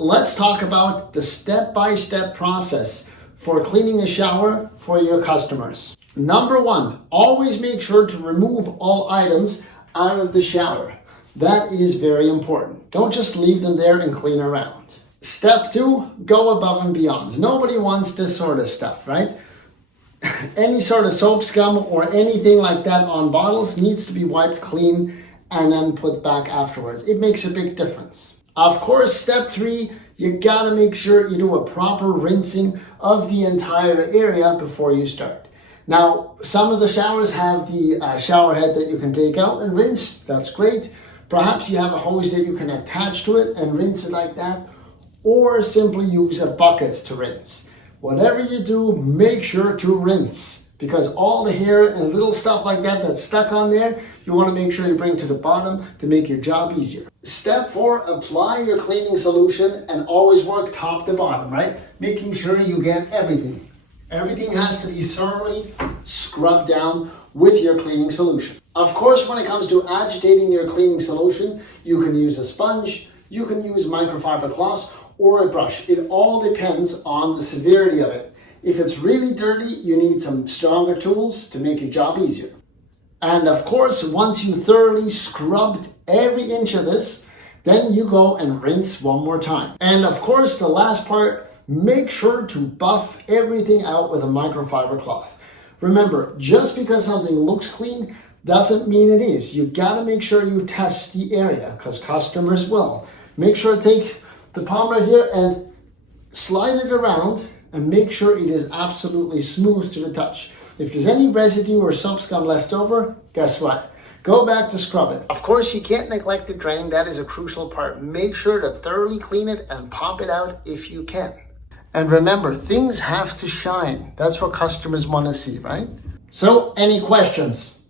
let's talk about the step-by-step process for cleaning a shower for your customers. Number one, always make sure to remove all items out of the shower. That is very important. Don't just leave them there and clean around. Step two, go above and beyond. Nobody wants this sort of stuff, right? Any sort of soap scum or anything like that on bottles needs to be wiped clean and then put back afterwards. It makes a big difference. Of course, step three, you gotta make sure you do a proper rinsing of the entire area before you start. Now, some of the showers have the shower head that you can take out and rinse. That's great. Perhaps you have a hose that you can attach to it and rinse it like that, or simply use a bucket to rinse. Whatever you do, make sure to rinse, because all the hair and little stuff like that that's stuck on there, you want to make sure you bring to the bottom to make your job easier. Step four, apply your cleaning solution and always work top to bottom, right? Making sure you get everything. Everything has to be thoroughly scrubbed down with your cleaning solution. Of course, when it comes to agitating your cleaning solution, you can use a sponge, you can use microfiber cloths, or a brush. It all depends on the severity of it. If it's really dirty, you need some stronger tools to make your job easier. And of course, once you thoroughly scrubbed every inch of this, then you go and rinse one more time. And of course, the last part, make sure to buff everything out with a microfiber cloth. Remember, just because something looks clean doesn't mean it is. You gotta make sure you test the area, because customers will. Make sure to take the palm right here and slide it around and make sure it is absolutely smooth to the touch. If there's any residue or soap scum left over, guess what? Go back to scrub it. Of course, you can't neglect the drain. That is a crucial part. Make sure to thoroughly clean it and pop it out if you can. And remember, things have to shine. That's what customers want to see, right? So, any questions?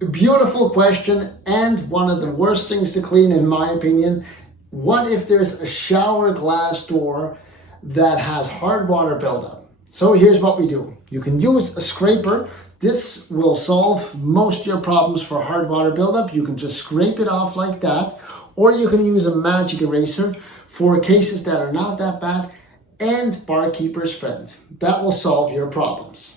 A beautiful question, and one of the worst things to clean, in my opinion. What if there's a shower glass door that has hard water buildup? So here's what we do. You can use a scraper. This will solve most of your problems for hard water buildup. You can just scrape it off like that, or you can use a magic eraser for cases that are not that bad, and Barkeeper's Friend. That will solve your problems.